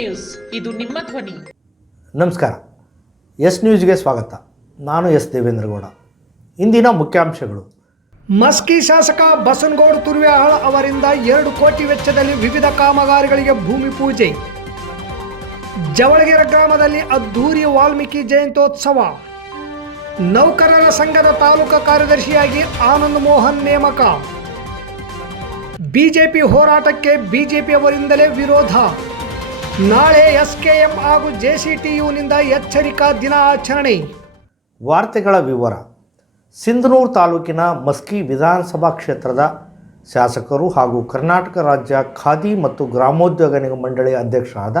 News. ಇದು ನಿಮ್ಮ ಧ್ವನಿ. ನಮಸ್ಕಾರ. ಎಸ್ ನ್ಯೂಸ್ಗೆ ಸ್ವಾಗತ. ನಾನು ಎಸ್ ದೇವೇಂದ್ರಗೌಡ. ಇಂದಿನ ಮುಖ್ಯಾಂಶಗಳು. ಮಸ್ಕಿ ಶಾಸಕ ಬಸನಗೌಡ ತುರ್ವ್ಯಾಳ ಅವರಿಂದ ಎರಡು ಕೋಟಿ ವೆಚ್ಚದಲ್ಲಿ ವಿವಿಧ ಕಾಮಗಾರಿಗಳಿಗೆ ಭೂಮಿ ಪೂಜೆ. ಜವಳಗೆರೆ ಗ್ರಾಮದಲ್ಲಿ ಅದ್ಧೂರಿ ವಾಲ್ಮೀಕಿ ಜಯಂತ್ಯೋತ್ಸವ. ನೌಕರರ ಸಂಘದ ತಾಲೂಕು ಕಾರ್ಯದರ್ಶಿಯಾಗಿ ಆನಂದ್ ಮೋಹನ್ ನೇಮಕ. ಬಿಜೆಪಿ ಹೋರಾಟಕ್ಕೆ ಬಿಜೆಪಿಯವರಿಂದಲೇ ವಿರೋಧ. ನಾಳೆ ಎಸ್ಕೆಎಂ ಹಾಗೂ ಜೆಸಿಟಿಯುನಿಂದ ಎಚ್ಚರಿಕಾ ದಿನ ಆಚರಣೆ ವಾರ್ತೆಗಳ ವಿವರ. ಸಿಂಧನೂರು ತಾಲೂಕಿನ ಮಸ್ಕಿ ವಿಧಾನಸಭಾ ಕ್ಷೇತ್ರದ ಶಾಸಕರು ಹಾಗೂ ಕರ್ನಾಟಕ ರಾಜ್ಯ ಖಾದಿ ಮತ್ತು ಗ್ರಾಮೋದ್ಯೋಗ ಮಂಡಳಿ ಅಧ್ಯಕ್ಷರಾದ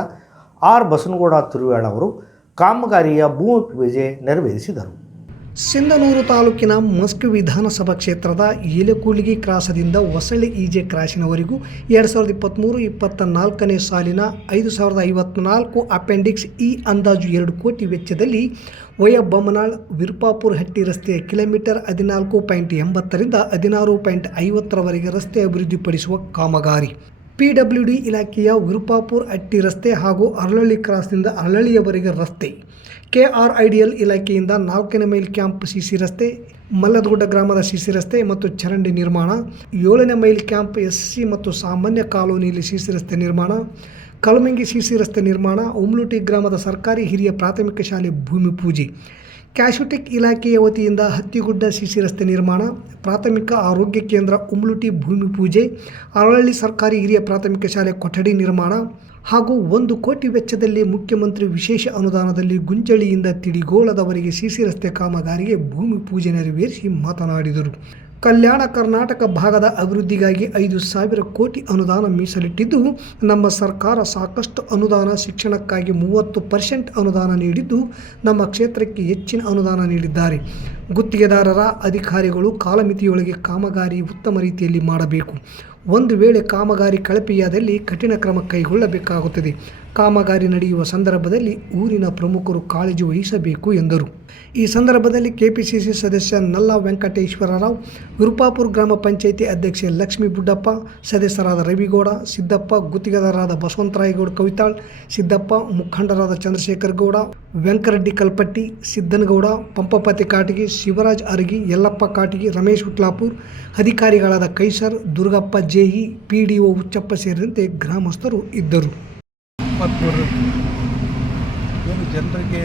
ಆರ್ ಬಸನಗೌಡ ತುರುವೇಳ ಅವರು ಕಾಮಗಾರಿಯ ಭೂಮಿ ಪೂಜೆ ನೆರವೇರಿಸಿದರು. ಸಿಂಧನೂರು ತಾಲೂಕಿನ ಮಸ್ಕ್ ವಿಧಾನಸಭಾ ಕ್ಷೇತ್ರದ ಏಲೆಕೂಲಿಗಿ ಕ್ರಾಸದಿಂದ ಹೊಸಳ್ಳಿ ಈಜೆ ಕ್ರಾಸಿನವರೆಗೂ ಎರಡು ಸಾವಿರದ ಇಪ್ಪತ್ತ್ಮೂರು ಇಪ್ಪತ್ತ ನಾಲ್ಕನೇ ಸಾಲಿನ ಐದು ಸಾವಿರದ ಐವತ್ನಾಲ್ಕು ಅಪೆಂಡಿಕ್ಸ್ ಇ ಅಂದಾಜು ಎರಡು ಕೋಟಿ ವೆಚ್ಚದಲ್ಲಿ ವಯ ಬೊಮ್ಮನಾಳ್ ವಿರುಪಾಪುರ ಹಟ್ಟಿ ರಸ್ತೆಯ ಕಿಲೋಮೀಟರ್ ಹದಿನಾಲ್ಕು ಪಾಯಿಂಟ್ ಎಂಬತ್ತರಿಂದ ಹದಿನಾರು ಪಾಯಿಂಟ್ ಐವತ್ತರವರೆಗೆ ರಸ್ತೆ ಅಭಿವೃದ್ಧಿಪಡಿಸುವ ಕಾಮಗಾರಿ. ಪಿ ಡಬ್ಲ್ಯೂ ಡಿ ಇಲಾಖೆಯ ವಿರುಪಾಪುರ್ ಅಟ್ಟಿ ರಸ್ತೆ ಹಾಗೂ ಅರಳಳ್ಳಿ ಕ್ರಾಸ್ನಿಂದ ಅರಳಳ್ಳಿಯವರೆಗೆ ರಸ್ತೆ. K R I D L ಇಲಾಖೆಯಿಂದ ನಾಲ್ಕನೇ ಮೈಲ್ ಕ್ಯಾಂಪ್ ಸಿ ಸಿ ರಸ್ತೆ, ಮಲ್ಲದಗುಡ್ಡ ಗ್ರಾಮದ ಸಿ ಸಿ ರಸ್ತೆ ಮತ್ತು ಚರಂಡಿ ನಿರ್ಮಾಣ, ಏಳನೇ ಮೈಲ್ ಕ್ಯಾಂಪ್ ಎಸ್ ಸಿ ಮತ್ತು ಸಾಮಾನ್ಯ ಕಾಲೋನಿಯಲ್ಲಿ ಸಿ ಸಿ ರಸ್ತೆ ನಿರ್ಮಾಣ, ಕಲಮಂಗಿ ಸಿ ಸಿ ರಸ್ತೆ ನಿರ್ಮಾಣ, ಉಮ್ಲುಟಿ ಗ್ರಾಮದ ಸರ್ಕಾರಿ ಹಿರಿಯ ಪ್ರಾಥಮಿಕ ಶಾಲೆ ಭೂಮಿ ಪೂಜೆ. ಕ್ಯಾಶುಟೆಕ್ ಇಲಾಖೆಯ ವತಿಯಿಂದ ಹತ್ತಿಗುಡ್ಡ ಸಿಸಿ ರಸ್ತೆ ನಿರ್ಮಾಣ, ಪ್ರಾಥಮಿಕ ಆರೋಗ್ಯ ಕೇಂದ್ರ ಉಮ್ಲುಟಿ ಭೂಮಿ ಪೂಜೆ, ಅರಳಳ್ಳಿ ಸರ್ಕಾರಿ ಹಿರಿಯ ಪ್ರಾಥಮಿಕ ಶಾಲೆ ಕೊಠಡಿ ನಿರ್ಮಾಣ ಹಾಗೂ ಒಂದು ಕೋಟಿ ವೆಚ್ಚದಲ್ಲಿ ಮುಖ್ಯಮಂತ್ರಿ ವಿಶೇಷ ಅನುದಾನದಲ್ಲಿ ಗುಂಜಳಿಯಿಂದ ತಿಡಿಗೋಳದವರೆಗೆ ಸಿಸಿ ರಸ್ತೆ ಕಾಮಗಾರಿಗೆ ಭೂಮಿ ಪೂಜೆ ನೆರವೇರಿಸಿ ಮಾತನಾಡಿದರು. ಕಲ್ಯಾಣ ಕರ್ನಾಟಕ ಭಾಗದ ಅಭಿವೃದ್ಧಿಗಾಗಿ ಐದು ಸಾವಿರ ಕೋಟಿ ಅನುದಾನ ಮೀಸಲಿಟ್ಟಿದ್ದು, ನಮ್ಮ ಸರ್ಕಾರ ಸಾಕಷ್ಟು ಅನುದಾನ ಶಿಕ್ಷಣಕ್ಕಾಗಿ ಮೂವತ್ತು ಪರ್ಸೆಂಟ್ ಅನುದಾನ ನೀಡಿದ್ದು, ನಮ್ಮ ಕ್ಷೇತ್ರಕ್ಕೆ ಹೆಚ್ಚಿನ ಅನುದಾನ ನೀಡಿದ್ದಾರೆ. ಗುತ್ತಿಗೆದಾರರ ಅಧಿಕಾರಿಗಳು ಕಾಲಮಿತಿಯೊಳಗೆ ಕಾಮಗಾರಿ ಉತ್ತಮ ರೀತಿಯಲ್ಲಿ ಮಾಡಬೇಕು. ಒಂದು ವೇಳೆ ಕಾಮಗಾರಿ ಕಳಪೆಯಾದಲ್ಲಿ ಕಠಿಣ ಕ್ರಮ ಕೈಗೊಳ್ಳಬೇಕಾಗುತ್ತದೆ. ಕಾಮಗಾರಿ ನಡೆಯುವ ಸಂದರ್ಭದಲ್ಲಿ ಊರಿನ ಪ್ರಮುಖರು ಕಾಳಜಿ ವಹಿಸಬೇಕು ಎಂದರು. ಈ ಸಂದರ್ಭದಲ್ಲಿ ಕೆಪಿಸಿಸಿ ಸದಸ್ಯ ನಲ್ಲಾ ವೆಂಕಟೇಶ್ವರರಾವ್ ವಿರುಪಾಪುರ ಗ್ರಾಮ ಪಂಚಾಯಿತಿ ಅಧ್ಯಕ್ಷೆ ಲಕ್ಷ್ಮೀ ಬುಡ್ಡಪ್ಪ, ಸದಸ್ಯರಾದ ರವಿಗೌಡ, ಸಿದ್ದಪ್ಪ ಗುತ್ತಿಗೆದಾರರಾದ ಬಸವಂತರಾಯಗೌಡ ಕವಿತಾಳ್, ಸಿದ್ದಪ್ಪ ಮುಖಂಡರಾದ ಚಂದ್ರಶೇಖರ್ ಗೌಡ, ವೆಂಕರೆಡ್ಡಿ ಕಲ್ಪಟ್ಟಿ, ಸಿದ್ದನಗೌಡ, ಪಂಪಪತಿ ಕಾಟಗಿ, ಶಿವರಾಜ್ ಅರಗಿ, ಯಲ್ಲಪ್ಪ ಕಾಟಗಿ, ರಮೇಶ್ ಹುಟ್ಲಾಪುರ್, ಅಧಿಕಾರಿಗಳಾದ ಕೈಸರ್, ದುರ್ಗಪ್ಪ ಜೇಹಿ ಪಿ ಡಿ ಒ ಹುಚ್ಚಪ್ಪ ಸೇರಿದಂತೆ ಗ್ರಾಮಸ್ಥರು ಇದ್ದರು. ಇಪ್ಪತ್ತ್ಮೂರು ಏನು ಜನರಿಗೆ,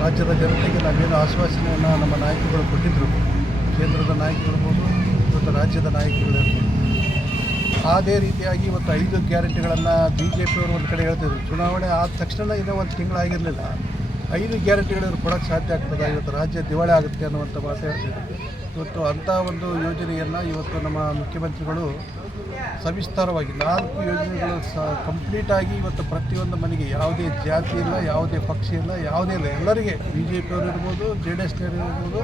ರಾಜ್ಯದ ಜನತೆಗೆ ನಾವೇನು ಆಶ್ವಾಸನೆಯನ್ನು ನಮ್ಮ ನಾಯಕರುಗಳು ಕೊಟ್ಟಿದ್ದರು ಕೇಂದ್ರದ ನಾಯಕರಿರ್ಬೋದು ಇವತ್ತು ರಾಜ್ಯದ ನಾಯಕರುಗಳಿರ್ಬೋದು ಅದೇ ರೀತಿಯಾಗಿ ಇವತ್ತು ಐದು ಗ್ಯಾರಂಟಿಗಳನ್ನು ಬಿ ಜೆ ಪಿಯವರು ಒಂದು ಕಡೆ ಹೇಳ್ತಿದ್ರು ಚುನಾವಣೆ ಆದ ತಕ್ಷಣ ಇನ್ನೂ ಒಂದು ತಿಂಗಳಾಗಿರಲಿಲ್ಲ ಐದು ಗ್ಯಾರಂಟಿಗಳು ಕೊಡೋಕೆ ಕೊಡೋಕ್ಕೆ ಸಾಧ್ಯ ಆಗ್ತದೆ? ಇವತ್ತು ರಾಜ್ಯ ದಿವಾಳಿ ಆಗುತ್ತೆ ಅನ್ನುವಂಥ ಮಾತು ಹೇಳ್ತಿದ್ರು ಇವತ್ತು ಅಂಥ ಒಂದು ಯೋಜನೆಯನ್ನು ಇವತ್ತು ನಮ್ಮ ಮುಖ್ಯಮಂತ್ರಿಗಳು ಸವಿಸ್ತಾರವಾಗಿ ನಾಲ್ಕು ಯೋಜನೆಗಳು ಸ ಕಂಪ್ಲೀಟಾಗಿ ಇವತ್ತು ಪ್ರತಿಯೊಂದು ಮನೆಗೆ ಯಾವುದೇ ಜಾತಿ ಇಲ್ಲ, ಯಾವುದೇ ಪಕ್ಷ ಇಲ್ಲ, ಯಾವುದೇ ಇಲ್ಲ. ಎಲ್ಲರಿಗೆ ಬಿ ಜೆ ಪಿಯವರು ಇರ್ಬೋದು ಜೆ ಡಿ ಇರ್ಬೋದು,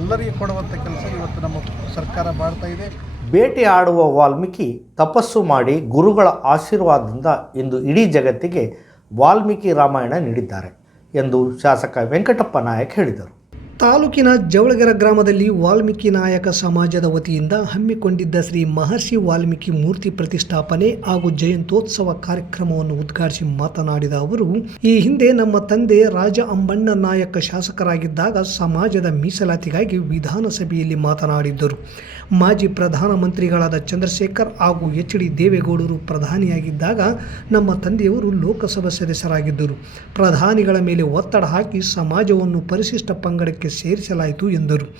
ಎಲ್ಲರಿಗೆ ಕೊಡುವಂಥ ಕೆಲಸ ಇವತ್ತು ನಮ್ಮ ಸರ್ಕಾರ ಮಾಡ್ತಾ ಇದೆ. ಬೇಟೆ ಆಡುವ ವಾಲ್ಮೀಕಿ ತಪಸ್ಸು ಮಾಡಿ ಗುರುಗಳ ಆಶೀರ್ವಾದದಿಂದ ಇಂದು ಇಡೀ ಜಗತ್ತಿಗೆ ವಾಲ್ಮೀಕಿ ರಾಮಾಯಣ ನೀಡಿದ್ದಾರೆ ಎಂದು ಶಾಸಕ ವೆಂಕಟಪ್ಪ ನಾಯಕ್ ಹೇಳಿದರು. ತಾಲೂಕಿನ ಜವಳಗೆರ ಗ್ರಾಮದಲ್ಲಿ ವಾಲ್ಮೀಕಿ ನಾಯಕ ಸಮಾಜದ ವತಿಯಿಂದ ಹಮ್ಮಿಕೊಂಡಿದ್ದ ಶ್ರೀ ಮಹರ್ಷಿ ವಾಲ್ಮೀಕಿ ಮೂರ್ತಿ ಪ್ರತಿಷ್ಠಾಪನೆ ಹಾಗೂ ಜಯಂತ್ಯೋತ್ಸವ ಕಾರ್ಯಕ್ರಮವನ್ನು ಉದ್ಘಾಟಿಸಿ ಮಾತನಾಡಿದ ಅವರು, ಈ ಹಿಂದೆ ನಮ್ಮ ತಂದೆ ರಾಜ ಅಂಬಣ್ಣ ನಾಯಕ ಶಾಸಕರಾಗಿದ್ದಾಗ ಸಮಾಜದ ಮೀಸಲಾತಿಗಾಗಿ ವಿಧಾನಸಭೆಯಲ್ಲಿ ಮಾತನಾಡಿದ್ದರು. ಮಾಜಿ ಪ್ರಧಾನಮಂತ್ರಿಗಳಾದ ಚಂದ್ರಶೇಖರ್ ಹಾಗೂ ಎಚ್ ಡಿ ದೇವೇಗೌಡರು ಪ್ರಧಾನಿಯಾಗಿದ್ದಾಗ ನಮ್ಮ ತಂದೆಯವರು ಲೋಕಸಭಾ ಸದಸ್ಯರಾಗಿದ್ದರು. ಪ್ರಧಾನಿಗಳ ಮೇಲೆ ಒತ್ತಡ ಹಾಕಿ ಸಮಾಜವನ್ನು ಪರಿಶಿಷ್ಟ ಪಂಗಡಕ್ಕೆ ಸೇರಿಸಲಾಯಿತು ಎಂದರು.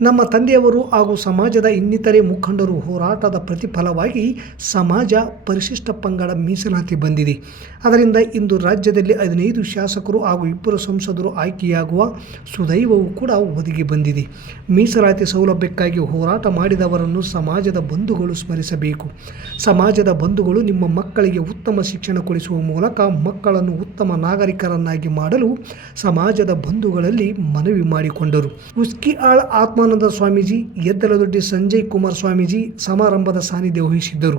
ನಮ್ಮ ತಂದೆಯವರು ಹಾಗೂ ಸಮಾಜದ ಇನ್ನಿತರೆ ಮುಖಂಡರು ಹೋರಾಟದ ಪ್ರತಿಫಲವಾಗಿ ಸಮಾಜ ಪರಿಶಿಷ್ಟ ಪಂಗಡ ಮೀಸಲಾತಿ ಬಂದಿದೆ. ಅದರಿಂದ ಇಂದು ರಾಜ್ಯದಲ್ಲಿ ಹದಿನೈದು ಶಾಸಕರು ಹಾಗೂ ಇಬ್ಬರು ಸಂಸದರು ಆಯ್ಕೆಯಾಗುವ ಸುದೈವವು ಕೂಡ ಒದಗಿ ಬಂದಿದೆ. ಮೀಸಲಾತಿ ಸೌಲಭ್ಯಕ್ಕಾಗಿ ಹೋರಾಟ ಮಾಡಿದವರನ್ನು ಸಮಾಜದ ಬಂಧುಗಳು ಸ್ಮರಿಸಬೇಕು. ಸಮಾಜದ ಬಂಧುಗಳು ನಿಮ್ಮ ಮಕ್ಕಳಿಗೆ ಉತ್ತಮ ಶಿಕ್ಷಣ ಕೊಡಿಸುವ ಮೂಲಕ ಮಕ್ಕಳನ್ನು ಉತ್ತಮ ನಾಗರಿಕರನ್ನಾಗಿ ಮಾಡಲು ಸಮಾಜದ ಬಂಧುಗಳಲ್ಲಿ ಮನವಿ ಮಾಡಿಕೊಂಡರು. ಉಸ್ಕಿಆಳ್ ಆತ್ಮಾನಂದ ಸ್ವಾಮೀಜಿ, ಎದ್ದಲದೊಡ್ಡಿ ಸಂಜಯ್ ಕುಮಾರ್ ಸ್ವಾಮೀಜಿ ಸಮಾರಂಭದ ಸಾನ್ನಿಧ್ಯ ವಹಿಸಿದ್ದರು.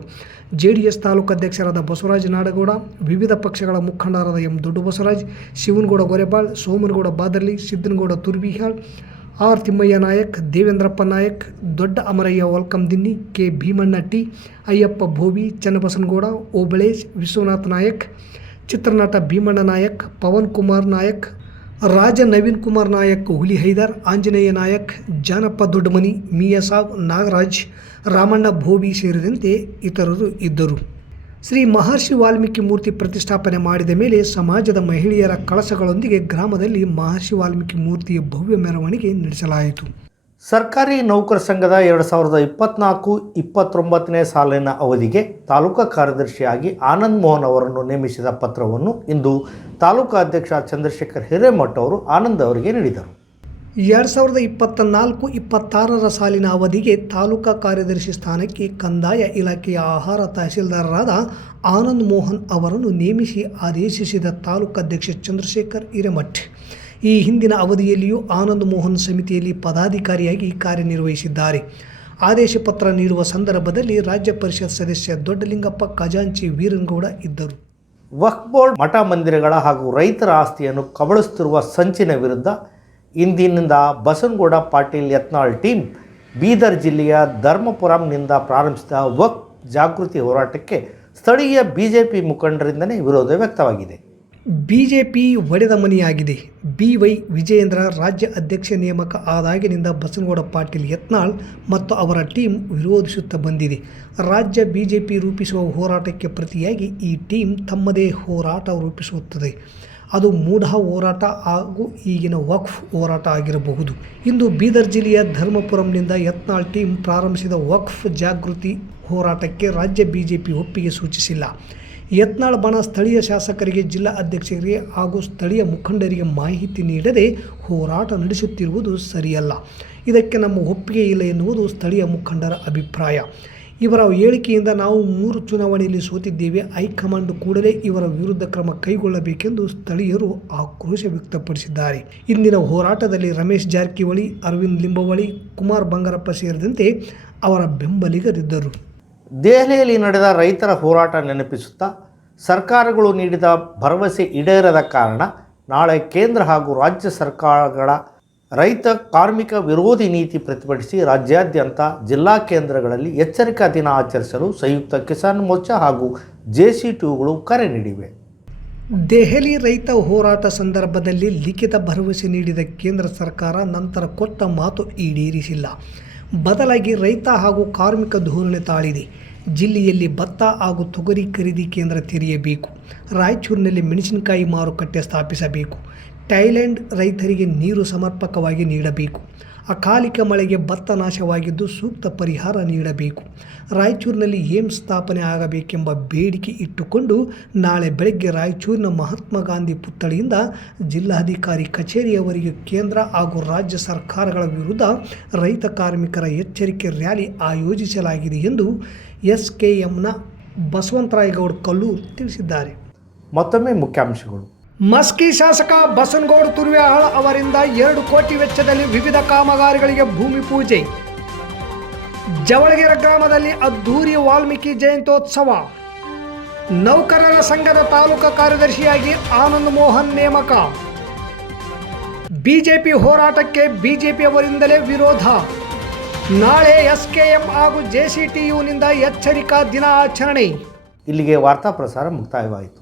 ತಾಲೂಕು ಅಧ್ಯಕ್ಷರಾದ ಬಸವರಾಜ ನಾಡಗೌಡ, ವಿವಿಧ ಪಕ್ಷಗಳ ಮುಖಂಡರಾದ M Dodda Basavaraj Shivanagouda Gorebal, Somanagouda Badarli Siddanagouda Turbihal R Thimmaiah Nayak, Devendrappa Nayak, Dodda Amaraiah Valkam Dinni, K Bheemanna T, Ayyappa Bhovi, Channabasanagouda, Obalesh, Vishwanath Nayak, ಚಿತ್ರನಟ ಭೀಮಣ್ಣ ನಾಯಕ್, ಪವನ್ ಕುಮಾರ್ ನಾಯಕ್ ರಾಜ ನವೀನ್ ಕುಮಾರ್ ನಾಯಕ್, ಹುಲಿ ಹೈದರ್, ಆಂಜನೇಯ ನಾಯಕ್, ಜಾನಪ್ಪ ದೊಡ್ಡಮನಿ ಮಿಯಸಾಬ್ ನಾಗರಾಜ್, ರಾಮಣ್ಣ ಭೋವಿ ಸೇರಿದಂತೆ ಇತರರು ಇದ್ದರು. ಶ್ರೀ ಮಹರ್ಷಿ ವಾಲ್ಮೀಕಿ ಮೂರ್ತಿ ಪ್ರತಿಷ್ಠಾಪನೆ ಮಾಡಿದ ಮೇಲೆ ಸಮಾಜದ ಮಹಿಳೆಯರ ಕಳಸಗಳೊಂದಿಗೆ ಗ್ರಾಮದಲ್ಲಿ ಮಹರ್ಷಿ ವಾಲ್ಮೀಕಿ ಮೂರ್ತಿಯ ಭವ್ಯ ಮೆರವಣಿಗೆ ನಡೆಸಲಾಯಿತು. ಸರ್ಕಾರಿ ನೌಕರ ಸಂಘದ ಎರಡು ಸಾವಿರದ ಇಪ್ಪತ್ನಾಲ್ಕು ಇಪ್ಪತ್ತೊಂಬತ್ತನೇ ಸಾಲಿನ ಅವಧಿಗೆ ತಾಲೂಕು ಕಾರ್ಯದರ್ಶಿಯಾಗಿ ಆನಂದ್ ಮೋಹನ್ ಅವರನ್ನು ನೇಮಿಸಿದ ಪತ್ರವನ್ನು ಇಂದು ತಾಲೂಕಾ ಅಧ್ಯಕ್ಷ ಚಂದ್ರಶೇಖರ್ ಹಿರೇಮಠ ಅವರು ಆನಂದ್ ಅವರಿಗೆ ನೀಡಿದರು. ಎರಡು ಸಾವಿರದ ಇಪ್ಪತ್ತ ನಾಲ್ಕು, ಇಪ್ಪತ್ತಾರರ ಸಾಲಿನ ಅವಧಿಗೆ ತಾಲೂಕಾ ಕಾರ್ಯದರ್ಶಿ ಸ್ಥಾನಕ್ಕೆ ಕಂದಾಯ ಇಲಾಖೆಯ ಆಹಾರ ತಹಸೀಲ್ದಾರರಾದ ಆನಂದ್ ಮೋಹನ್ ಅವರನ್ನು ನೇಮಿಸಿ ಆದೇಶಿಸಿದ ತಾಲೂಕು ಅಧ್ಯಕ್ಷ ಚಂದ್ರಶೇಖರ್ ಹಿರೇಮಠ್. ಈ ಹಿಂದಿನ ಅವಧಿಯಲ್ಲಿಯೂ ಆನಂದ್ ಮೋಹನ್ ಸಮಿತಿಯಲ್ಲಿ ಪದಾಧಿಕಾರಿಯಾಗಿ ಕಾರ್ಯನಿರ್ವಹಿಸಿದ್ದಾರೆ. ಆದೇಶ ಪತ್ರ ನೀಡುವ ಸಂದರ್ಭದಲ್ಲಿ ರಾಜ್ಯ ಪರಿಷತ್ ಸದಸ್ಯ ದೊಡ್ಡಲಿಂಗಪ್ಪ ಖಜಾಂಚಿ ವೀರನಗೌಡ ಇದ್ದರು. ವಕ್ಫ್ ಬೋರ್ಡ್ ಮಠ ಮಂದಿರಗಳ ಹಾಗೂ ರೈತರ ಆಸ್ತಿಯನ್ನು ಕಬಳಿಸುತ್ತಿರುವ ಸಂಚಿನ ವಿರುದ್ಧ ಇಂದಿನಿಂದ ಬಸನಗೌಡ ಪಾಟೀಲ್ ಯತ್ನಾಳ್ ಟೀಮ್ ಬೀದರ್ ಜಿಲ್ಲೆಯ ಧರ್ಮಪುರಂನಿಂದ ಪ್ರಾರಂಭಿಸಿದ ವಕ್ ಜಾಗೃತಿ ಹೋರಾಟಕ್ಕೆ ಸ್ಥಳೀಯ ಬಿಜೆಪಿ ಮುಖಂಡರಿಂದಲೇ ವಿರೋಧ ವ್ಯಕ್ತವಾಗಿದೆ. ಬಿಜೆಪಿ ಒಡೆದ ಮನೆಯಾಗಿದೆ. ಬಿ ವೈ ವಿಜಯೇಂದ್ರ ರಾಜ್ಯ ಅಧ್ಯಕ್ಷ ನೇಮಕ ಆದಾಗಿನಿಂದ ಬಸನಗೌಡ ಪಾಟೀಲ್ ಯತ್ನಾಳ್ ಮತ್ತು ಅವರ ಟೀಮ್ ವಿರೋಧಿಸುತ್ತಾ ಬಂದಿದೆ. ರಾಜ್ಯ ಬಿಜೆಪಿ ರೂಪಿಸುವ ಹೋರಾಟಕ್ಕೆ ಪ್ರತಿಯಾಗಿ ಈ ಟೀಮ್ ತಮ್ಮದೇ ಹೋರಾಟ ರೂಪಿಸುತ್ತದೆ. ಅದು ಮೂಢ ಹೋರಾಟ ಹಾಗೂ ಈಗಿನ ವಕ್ಫ್ ಹೋರಾಟ ಆಗಿರಬಹುದು. ಇಂದು ಬೀದರ್ ಜಿಲ್ಲೆಯ ಧರ್ಮಪುರಂನಿಂದ ಯತ್ನಾಳ್ ಟೀಮ್ ಪ್ರಾರಂಭಿಸಿದ ವಕ್ಫ್ ಜಾಗೃತಿ ಹೋರಾಟಕ್ಕೆ ರಾಜ್ಯ ಬಿಜೆಪಿ ಒಪ್ಪಿಗೆ ಸೂಚಿಸಿಲ್ಲ. ಯತ್ನಾಳ್ ಬಣ ಸ್ಥಳೀಯ ಶಾಸಕರಿಗೆ ಜಿಲ್ಲಾ ಅಧ್ಯಕ್ಷರಿಗೆ ಹಾಗೂ ಸ್ಥಳೀಯ ಮುಖಂಡರಿಗೆ ಮಾಹಿತಿ ನೀಡದೆ ಹೋರಾಟ ನಡೆಸುತ್ತಿರುವುದು ಸರಿಯಲ್ಲ. ಇದಕ್ಕೆ ನಮ್ಮ ಒಪ್ಪಿಗೆ ಇಲ್ಲ ಎನ್ನುವುದು ಸ್ಥಳೀಯ ಮುಖಂಡರ ಅಭಿಪ್ರಾಯ. ಇವರ ಹೇಳಿಕೆಯಿಂದ ನಾವು ಮೂರು ಚುನಾವಣೆಯಲ್ಲಿ ಸೋತಿದ್ದೇವೆ. ಹೈಕಮಾಂಡ್ ಕೂಡಲೇ ಇವರ ವಿರುದ್ಧ ಕ್ರಮ ಕೈಗೊಳ್ಳಬೇಕೆಂದು ಸ್ಥಳೀಯರು ಆಕ್ರೋಶ ವ್ಯಕ್ತಪಡಿಸಿದ್ದಾರೆ. ಇಂದಿನ ಹೋರಾಟದಲ್ಲಿ ರಮೇಶ್ ಜಾರಕಿಹೊಳಿ, ಅರವಿಂದ್ ಲಿಂಬವಳಿ, ಕುಮಾರ್ ಬಂಗಾರಪ್ಪ ಸೇರಿದಂತೆ ಅವರ ಬೆಂಬಲಿಗರಿದ್ದರು. ದೆಹಲಿಯಲ್ಲಿ ನಡೆದ ರೈತರ ಹೋರಾಟ ನೆನಪಿಸುತ್ತಾ ಸರ್ಕಾರಗಳು ನೀಡಿದ ಭರವಸೆ ಈಡೇರದ ಕಾರಣ ನಾಳೆ ಕೇಂದ್ರ ಹಾಗೂ ರಾಜ್ಯ ಸರ್ಕಾರಗಳ ರೈತ ಕಾರ್ಮಿಕ ವಿರೋಧಿ ನೀತಿ ಪ್ರತಿಭಟಿಸಿ ರಾಜ್ಯಾದ್ಯಂತ ಜಿಲ್ಲಾ ಕೇಂದ್ರಗಳಲ್ಲಿ ಎಚ್ಚರಿಕಾ ದಿನ ಆಚರಿಸಲು ಸಂಯುಕ್ತ ಕಿಸಾನ್ ಮೋರ್ಚಾ ಹಾಗೂ ಜೆಸಿ ಟುಗಳು ಕರೆ ನೀಡಿವೆ. ದೆಹಲಿ ರೈತ ಹೋರಾಟ ಸಂದರ್ಭದಲ್ಲಿ ಲಿಖಿತ ಭರವಸೆ ನೀಡಿದ ಕೇಂದ್ರ ಸರ್ಕಾರ ನಂತರ ಕೊಟ್ಟ ಮಾತು ಈಡೇರಿಸಿಲ್ಲ. ಬದಲಾಗಿ ರೈತ ಹಾಗೂ ಕಾರ್ಮಿಕ ಧೋರಣೆ ತಾಳಿದೆ. ಜಿಲ್ಲೆಯಲ್ಲಿ ಭತ್ತ ಹಾಗೂ ತೊಗರಿ ಖರೀದಿ ಕೇಂದ್ರ ತೆರೆಯಬೇಕು. ರಾಯಚೂರಿನಲ್ಲಿ ಮೆಣಸಿನಕಾಯಿ ಮಾರುಕಟ್ಟೆ ಸ್ಥಾಪಿಸಬೇಕು. ಥೈಲ್ಯಾಂಡ್ ರೈತರಿಗೆ ನೀರು ಸಮರ್ಪಕವಾಗಿ ನೀಡಬೇಕು. ಅಕಾಲಿಕ ಮಳೆಗೆ ಭತ್ತ ನಾಶವಾಗಿದ್ದು ಸೂಕ್ತ ಪರಿಹಾರ ನೀಡಬೇಕು. ರಾಯಚೂರಿನಲ್ಲಿ ಏಮ್ಸ್ ಸ್ಥಾಪನೆ ಆಗಬೇಕೆಂಬ ಬೇಡಿಕೆ ಇಟ್ಟುಕೊಂಡು ನಾಳೆ ಬೆಳಗ್ಗೆ ರಾಯಚೂರಿನ ಮಹಾತ್ಮ ಗಾಂಧಿ ಪುತ್ಥಳಿಯಿಂದ ಜಿಲ್ಲಾಧಿಕಾರಿ ಕಚೇರಿಯವರಿಗೆ ಕೇಂದ್ರ ಹಾಗೂ ರಾಜ್ಯ ಸರ್ಕಾರಗಳ ವಿರುದ್ಧ ರೈತ ಕಾರ್ಮಿಕರ ಎಚ್ಚರಿಕೆ ರ್ಯಾಲಿ ಆಯೋಜಿಸಲಾಗಿದೆ ಎಂದು ಎಸ್ ಕೆ ಬಸವಂತರಾಯಗೌಡ ಕಲ್ಲೂರು ತಿಳಿಸಿದ್ದಾರೆ. ಮತ್ತೊಮ್ಮೆ ಮುಖ್ಯಾಂಶಗಳು. ಮಸ್ಕಿ ಶಾಸಕ ಬಸನಗೌಡ ತುರ್ವ್ಯಾಳ್ ಅವರಿಂದ ಎರಡು ಕೋಟಿ ವೆಚ್ಚದಲ್ಲಿ ವಿವಿಧ ಕಾಮಗಾರಿಗಳಿಗೆ ಭೂಮಿ ಪೂಜೆ. ಜವಳಗೆರೆ ಗ್ರಾಮದಲ್ಲಿ ಅದ್ಧೂರಿ ವಾಲ್ಮೀಕಿ ಜಯಂತ್ಯೋತ್ಸವ. ನೌಕರರ ಸಂಘದ ತಾಲೂಕು ಕಾರ್ಯದರ್ಶಿಯಾಗಿ ಆನಂದ್ ಮೋಹನ್ ನೇಮಕ. ಬಿಜೆಪಿ ಹೋರಾಟಕ್ಕೆ ಬಿಜೆಪಿಯವರಿಂದಲೇ ವಿರೋಧ. ನಾಳೆ ಎಸ್ಕೆಎಂ ಹಾಗೂ ಜೆಸಿಟಿಯುನಿಂದ ಎಚ್ಚರಿಕಾ ದಿನ ಆಚರಣೆ ಇಲ್ಲಿಗೆ ವಾರ್ತಾ ಪ್ರಸಾರ ಮುಕ್ತಾಯವಾಯಿತು.